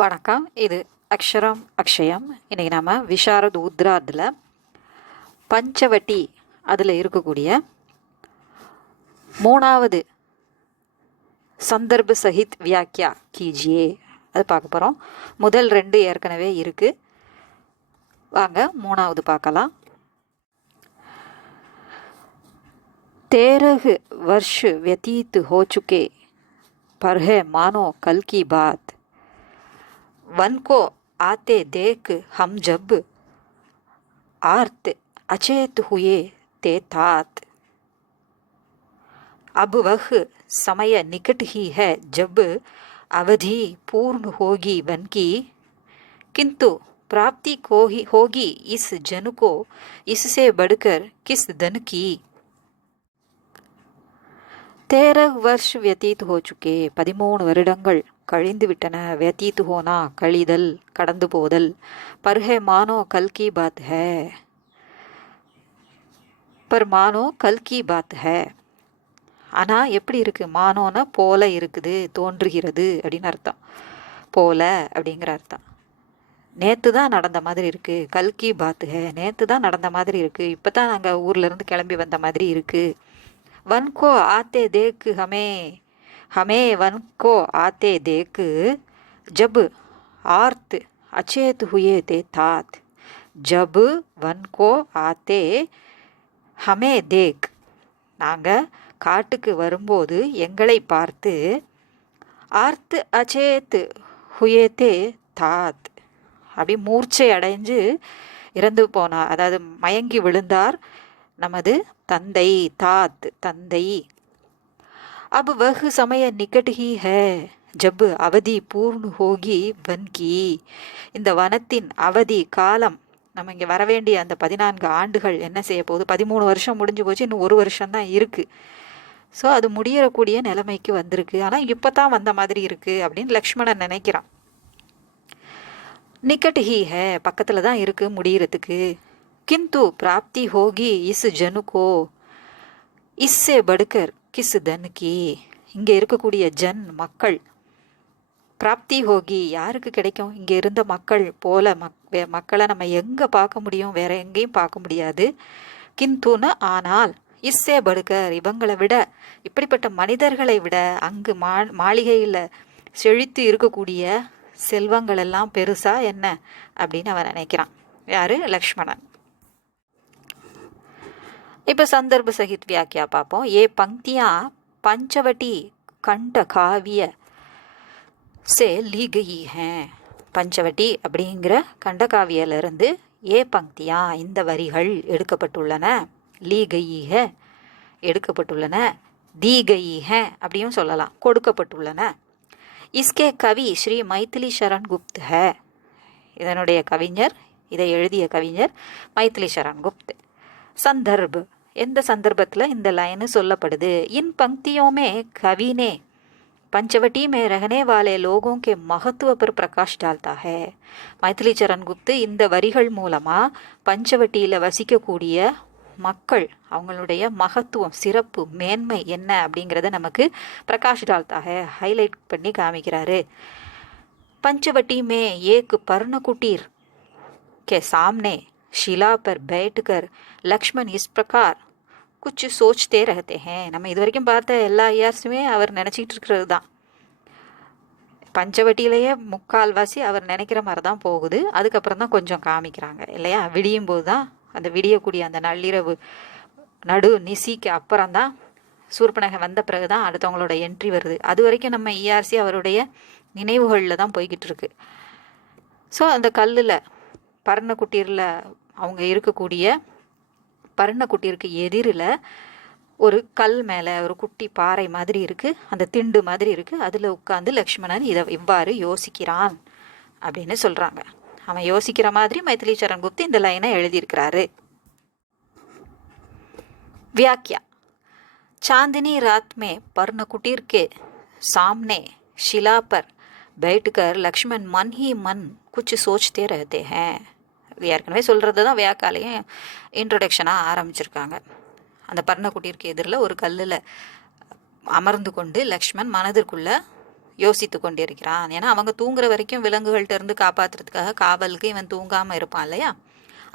வணக்கம். இது அக்ஷரம் அக்ஷயம். இன்றைக்கி நம்ம விஷாரத் உத்ராத்தில் பஞ்சவட்டி அதில் இருக்கக்கூடிய மூணாவது சந்தர்ப்ப சகித் வியாக்கியா கீஜியே அது பார்க்க போகிறோம். முதல் ரெண்டு ஏற்கனவே இருக்குது. வாங்க மூணாவது பார்க்கலாம். 13 वर्ष व्यतीत हो चुके पर है मानो कल की बात, वन को आते देख हम जब आर्त अचेत हुए थे तात, अब वह समय निकट ही है जब अवधि पूर्ण होगी वन की, किंतु प्राप्ति को ही होगी इस जन को इससे बढ़कर किस धन की. 13 वर्ष व्यतीत हो चुके. 13 வருடங்கள் கழிந்து விட்டன. व्यतीत होना கழிதல், கடந்து போதல். पर है मानो कल की बात है. पर मानो कल की बात है. ஆனால் எப்படி இருக்கு? மானோன்னா போல இருக்குது, தோன்றுகிறது அப்படின்னு அர்த்தம். போல அப்படிங்கிற அர்த்தம். நேற்று தான் நடந்த மாதிரி இருக்குது. கல்கி பாத்து ஹே, நேற்று தான் நடந்த மாதிரி இருக்குது. இப்போ தான் நாங்கள் ஊர்லேருந்து கிளம்பி வந்த மாதிரி இருக்குது. वन को आते देख हमें वन को आते देख जब आर्त अचेत हुए थे तात, जब वन को आते हमें देख, நாங்கள் காட்டுக்கு வரும்போது எங்களை பார்த்து ஆர்த்து அச்சேத் ஹுயேத்தே தாத், அப்படி மூர்ச்சை அடைஞ்சு இறந்து போனார், அதாவது மயங்கி விழுந்தார் நமது தந்தை. தாத் தந்தை. अब वह समय निकट ही है जब அவதி பூர்ண ஹோகி वन की, இந்த வனத்தின் அவதி காலம், நம்ம இங்கே வர வேண்டிய அந்த 14 ஆண்டுகள் என்ன செய்ய போகுது? 13 வருஷம் முடிஞ்சு போச்சு, இன்னும் 1 வருஷம்தான் இருக்குது. ஸோ அது முடியறக்கூடிய நிலைமைக்கு வந்திருக்கு. ஆனால் இப்போ தான் வந்த மாதிரி இருக்குது அப்படின்னு லக்ஷ்மணன் நினைக்கிறான். நிக்கட் ஹி ஹே, பக்கத்தில் தான் இருக்குது முடியறதுக்கு. किंतु प्राप्ति होगी इस जन को इससे बढ़कर किस धन की, இங்கே இருக்கக்கூடிய ஜன் மக்கள், பிராப்தி ஹோகி யாருக்கு கிடைக்கும்? இங்கே இருந்த மக்கள் போல மக்களை நம்ம எங்கே பார்க்க முடியும்? வேற எங்கேயும் பார்க்க முடியாது. கிந்துன்னு ஆனால், இஸ்ஸே படுக்கர் இவங்களை விட, இப்படிப்பட்ட மனிதர்களை விட அங்கு மாளிகையில் செழித்து இருக்கக்கூடிய செல்வங்கள் எல்லாம் பெருசா என்ன அப்படின்னு அவன் நினைக்கிறான். யாரு? லக்ஷ்மணன். இப்போ சந்தர்ப்ப சகித் வியாக்கியா பார்ப்போம். ஏ பங்கியா பஞ்சவட்டி கண்ட காவிய சே லீ கயி ஹே. பஞ்சவட்டி அப்படிங்கிற கண்டகாவியிலிருந்து ஏ பங்கியா இந்த வரிகள் எடுக்கப்பட்டுள்ளன. லீ கயி ஹே எடுக்கப்பட்டுள்ளன. தி கயி ஹே அப்படியும் சொல்லலாம், கொடுக்கப்பட்டுள்ளன. இஸ்கே கவி ஸ்ரீ மைதிலி சரண் குப்த் ஹே. இதனுடைய கவிஞர், இதை எழுதிய கவிஞர் மைதிலி சரண் குப்த். சந்தர்ப், எந்த சந்தர்ப்பத்தில் இந்த லைனு சொல்லப்படுது? इन पंक्तियों में कवि ने पंचवटी में रहने वाले लोगों के महत्व पर प्रकाश डालता है. மைதிலி சரண் குப்து இந்த வரிகள் மூலமாக பஞ்சவட்டியில் வசிக்கக்கூடிய மக்கள், அவங்களுடைய மகத்துவம், சிறப்பு, மேன்மை என்ன அப்படிங்கிறத நமக்கு பிரகாஷ் டால்தா ஹே, ஹைலைட் பண்ணி காமிக்கிறாரு. पंचवटी में एक पर्णकुटीर के सामने शिला पर बैठकर लक्ष्मण इस प्रकार कुछ सोचते रहते हैं. நம்ம இது வரைக்கும் பார்த்த எல்லா ஐயார்ஸுமே அவர் நினச்சிக்கிட்டு இருக்கிறது தான். பஞ்சவட்டியிலேயே முக்கால்வாசி அவர் நினைக்கிற மாதிரி தான் போகுது. அதுக்கப்புறம் தான் கொஞ்சம் காமிக்கிறாங்க இல்லையா? விடியும் போது தான், அந்த விடியக்கூடிய அந்த நள்ளிரவு நடு நிசிக்கு அப்புறம் தான், சூர்பனகை வந்த பிறகு தான் அடுத்தவங்களோட என்ட்ரி வருது. அது வரைக்கும் நம்ம இஆர்சி அவருடைய நினைவுகளில் தான் போய்கிட்டு இருக்கு. ஸோ அந்த கல்லில் பர்ணக்குட்டீரில் அவங்க இருக்கக்கூடிய பர்ணக்குட்டீருக்கு எதிரில் ஒரு கல் மேலே ஒரு குட்டி பாறை மாதிரி இருக்குது, அந்த திண்டு மாதிரி இருக்குது. அதில் உட்காந்து லக்ஷ்மணன் இதை இவ்வாறு யோசிக்கிறான் அப்படின்னு சொல்கிறாங்க. அவன் யோசிக்கிற மாதிரி மைதிலி சரண் குப்து இந்த லைனை எழுதியிருக்கிறாரு. व्याख्या. चांदनी रात में पर्णकुटीर के सामने शिला पर बैठकर लक्ष्मण मन ही मन कुछ सोचते रहते हैं. ஏற்கனவே சொல்கிறது தான் வியாக்காலையும் இன்ட்ரொடக்ஷனாக ஆரம்பிச்சிருக்காங்க. அந்த பர்ணக்குட்டிற்கு எதிரில் ஒரு கல்லில் அமர்ந்து கொண்டு லக்ஷ்மண் மனதிற்குள்ள யோசித்து கொண்டிருக்கிறான். ஏன்னா அவங்க தூங்குற வரைக்கும் விலங்குகள்கிட்ட இருந்து காப்பாற்றுறதுக்காக காவலுக்கு இவன் தூங்காமல் இருப்பான் இல்லையா.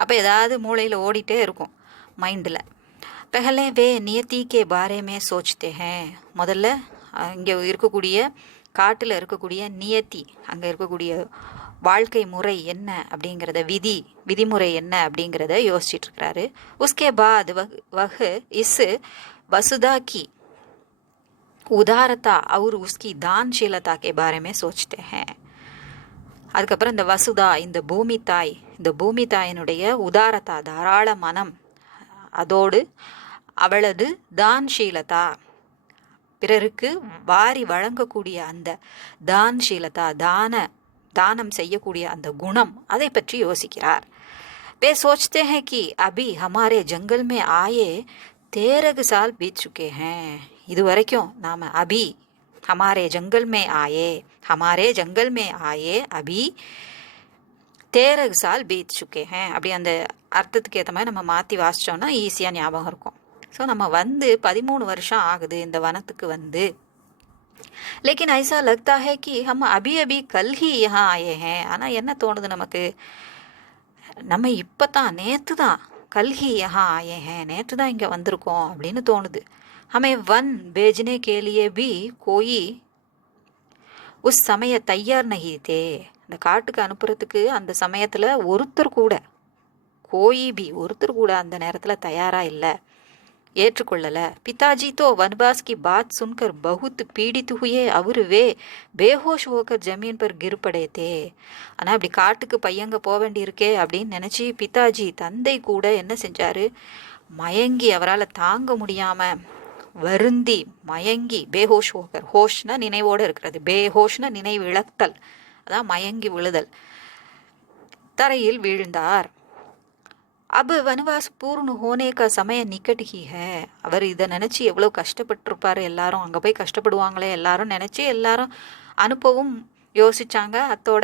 அப்போ ஏதாவது மூளையில் ஓடிட்டே இருக்கும் மைண்டில். பெஹலே வே நியத்தி கே பாரே மே சோச்தே ஹேன். முதல்ல இங்கே இருக்கக்கூடிய காட்டில் இருக்கக்கூடிய நியத்தி, அங்கே இருக்கக்கூடிய வாழ்க்கை முறை என்ன அப்படிங்கிறத, விதிமுறை என்ன அப்படிங்கிறத யோசிச்சுட்டு இருக்கிறாரு. உஸ்கே பாத் வஹ் இஸ் வசுதா கி உதாரதா और उसकी दानशीलता के बारे में सोचते हैं. அதுக்கப்புறம் இந்த வசுதா, இந்த பூமி தாயினுடைய உதாரதா, தாராள மனம், அதோடு அவளது தான்ஷீலதா, பிறருக்கு வாரி வழங்கக்கூடிய அந்த தான்ஷீலதா, தானம் செய்யக்கூடிய அந்த குணம், அதை பற்றி யோசிக்கிறார். वे सोचते हैं कि अभी हमारे जंगल में आए 13 साल बीत चुके हैं. இதுவரைக்கும் நாம் அபி हमारे जंगल में आए अभी 13 साल बीत चुके हैं. அப்படி அந்த அர்த்தத்துக்கு ஏற்ற மாதிரி நம்ம மாற்றி வாசித்தோம்னா ஈஸியாக ஞாபகம் இருக்கும். ஸோ நம்ம 13 வருஷம் ஆகுது இந்த வனத்துக்கு வந்து. लेकिन ऐसा लगता है कि हम अभी अभी कल ही यहाँ आए हैं. ஆனால் என்ன தோணுது நமக்கு, நம்ம இப்போ தான், நேற்று தான், கல்ஹி யஹா ஆயே ஹேன், நேற்று தான் இங்கே வந்திருக்கோம் அப்படின்னு தோணுது. हमें वन भेजने के लिए भी कोई उस समय तैयार नहीं थे. இந்த காட்டுக்கு அனுப்புறதுக்கு அந்த சமயத்தில் ஒருத்தர் கூட அந்த நேரத்தில் தயாராக இல்லை, ஏற்றுக்கொள்ளலை. पिताजी तो वनवास की बात सुनकर बहुत पीड़ित हुए और वे बेहोश होकर जमीन पर गिर पड़े थे. ஆனால் இப்படி காட்டுக்கு பையங்க போக வேண்டியிருக்கே அப்படின்னு நினச்சி பிதாஜி, தந்தை கூட என்ன செஞ்சார், மயங்கி, அவரால் தாங்க முடியாமல் வருந்தி மயங்கி, பேஹோஷ் ஹோகர், ஹோஷ்னா நினைவோடு இருக்கிறது, பேஹோஷ்னா நினைவு இழத்தல், அதான் மயங்கி விழுதல், தரையில் வீழ்ந்தார். अब वनवास पूर्ण होने का समय निकट ही है. அவர் இதை நினச்சி எவ்வளோ கஷ்டப்பட்டிருப்பார். எல்லாரும் அங்கே போய் கஷ்டப்படுவாங்களே எல்லாரும் நினச்சி எல்லாரும் அனுப்பவும் யோசிச்சாங்க. அத்தோட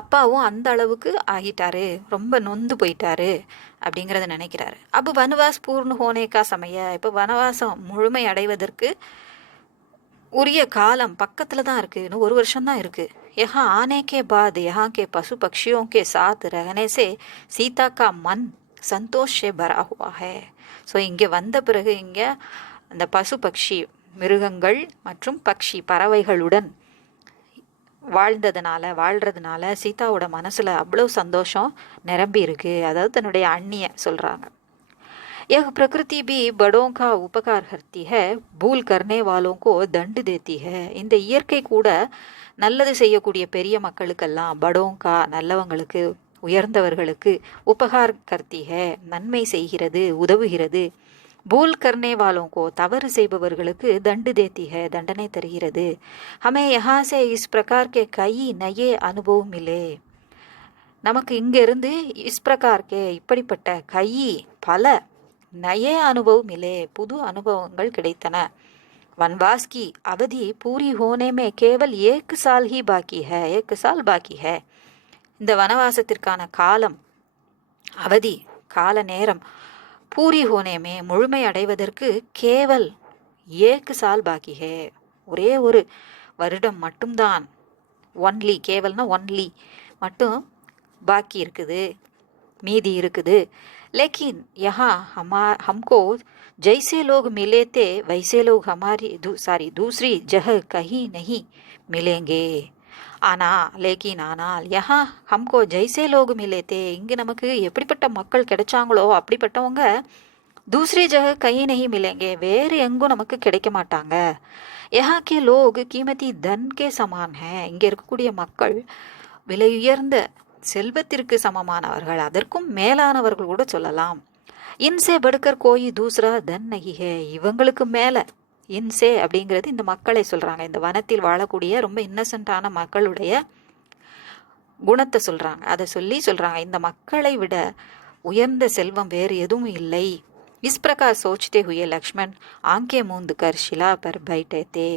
அப்பாவும் அந்த அளவுக்கு ஆகிட்டாரு, ரொம்ப நொந்து போயிட்டாரு அப்படிங்கிறத நினைக்கிறாரு. அப்போ வனவாஸ் பூர்ண ஹோனேக்கா சமய, இப்போ வனவாசம் முழுமை அடைவதற்கு உரிய காலம் பக்கத்தில் தான் இருக்குது, இன்னும் 1 வருஷம்தான் இருக்குது. यहाँ आने के बाद यहाँ के पशु पक्षियों के साथ रहने से सीता का मन संतोष से भरा हुआ है. ஸோ இங்கே வந்த பிறகு இங்கே அந்த பசு பக்ஷி மிருகங்கள் மற்றும் பறவைகளுடன் வாழ்கிறதுனால சீதாவோட மனசில் அவ்வளோ சந்தோஷம் நிரம்பி இருக்கு. அதாவது தன்னுடைய அண்ணிய சொல்கிறாங்க. यह प्रकृति भी बड़ों का उपकार करती है, भूल करने वालों को दंड देती है. இந்த இயற்கை கூட நல்லது செய்யக்கூடிய பெரிய மக்களுக்கெல்லாம், படோங்கா நல்லவங்களுக்கு, உயர்ந்தவர்களுக்கு, உபகார் கர்த்தி ஹே நன்மை செய்கிறது, உதவுகிறது. பூல் கர்னே வாலோங்கோ தவறு செய்பவர்களுக்கு தண்டு தேத்தி ஹே தண்டனை தருகிறது. ஹமே யஹா சே இஸ் பிரகார் கே கை நயே அனுபவம் மிலே. நமக்கு இங்கிருந்து இஸ் பிரகார் கே இப்படிப்பட்ட கை பல நயே அனுபவம் மிலே புது அனுபவங்கள் கிடைத்தன. वनवास की अवधि पूरी होने में केवल 1 साल ही बाकी है. 1 साल बाकी है. இந்த வனவாசத்திற்கான காலம், அவதி, கால நேரம், பூரி ஹோனேமே முழுமை அடைவதற்கு கேவல் 1 साल பாக்கி ஹே, ஒரே ஒரு வருடம் மட்டும்தான். ஒன்லி, கேவல்னா ஒன்லி மட்டும் பாக்கி இருக்குது, மீதி இருக்குது. लेकिन यहाँ हमको जैसे लोग मिले थे वैसे लोग हमारी दूसरी जगह कहीं नहीं मिलेंगे. ஆனால் यहाँ हमको जैसे लोग मिले थे, இங்கு நமக்கு எப்படிப்பட்ட மக்கள் கிடைச்சாங்களோ அப்படிப்பட்டவங்க दूसरी जगह कहीं नहीं मिलेंगे, வேறு எங்கும் நமக்கு கிடைக்க மாட்டாங்க. यहाँ के लोग कीमती धन के समान हैं. இங்கே இருக்கக்கூடிய மக்கள் விலையுயர்ந்த செல்வத்திற்கு சமமானவர்கள், அதற்கும் மேலானவர்கள் கூட சொல்லலாம். இன்சே படுக்கர் கோயி தூசரா தன் நகி ஹே. இவங்களுக்கு மேலே, இன்சே அப்படிங்கிறது இந்த மக்களை சொல்கிறாங்க, இந்த வனத்தில் வாழக்கூடிய ரொம்ப இன்னசென்ட்டான மக்களுடைய குணத்தை சொல்கிறாங்க. அதை சொல்கிறாங்க, இந்த மக்களை விட உயர்ந்த செல்வம் வேறு எதுவும் இல்லை. இஸ் பிரகார் சோச்தே ஹுயே லக்ஷ்மண் ஆங்கே மூந்து கர் ஷிலா பர் பைட்டே தே.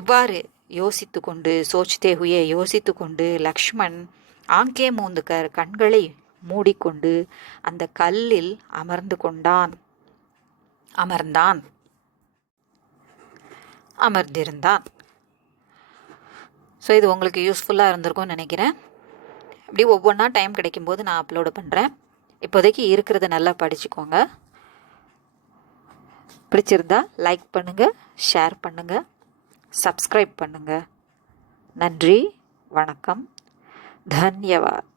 இவ்வாறு யோசித்து கொண்டு, சோச்தே ஹுயே யோசித்து கொண்டு, லக்ஷ்மண் ஆங்கே மூந்துக்கர் கண்களை மூடிக்கொண்டு அந்த கல்லில் அமர்ந்திருந்தான். ஸோ இது உங்களுக்கு யூஸ்ஃபுல்லாக இருந்திருக்கும்னு நினைக்கிறேன். இப்படி ஒவ்வொன்றா டைம் கிடைக்கும்போது நான் அப்லோடு பண்ணுறேன். இப்போதைக்கு இருக்கிறத நல்லா படிச்சுக்கோங்க. பிடிச்சிருந்தா லைக் பண்ணுங்கள், ஷேர் பண்ணுங்கள், சப்ஸ்கிரைப் பண்ணுங்கள். நன்றி, வணக்கம், தன்யவாத்.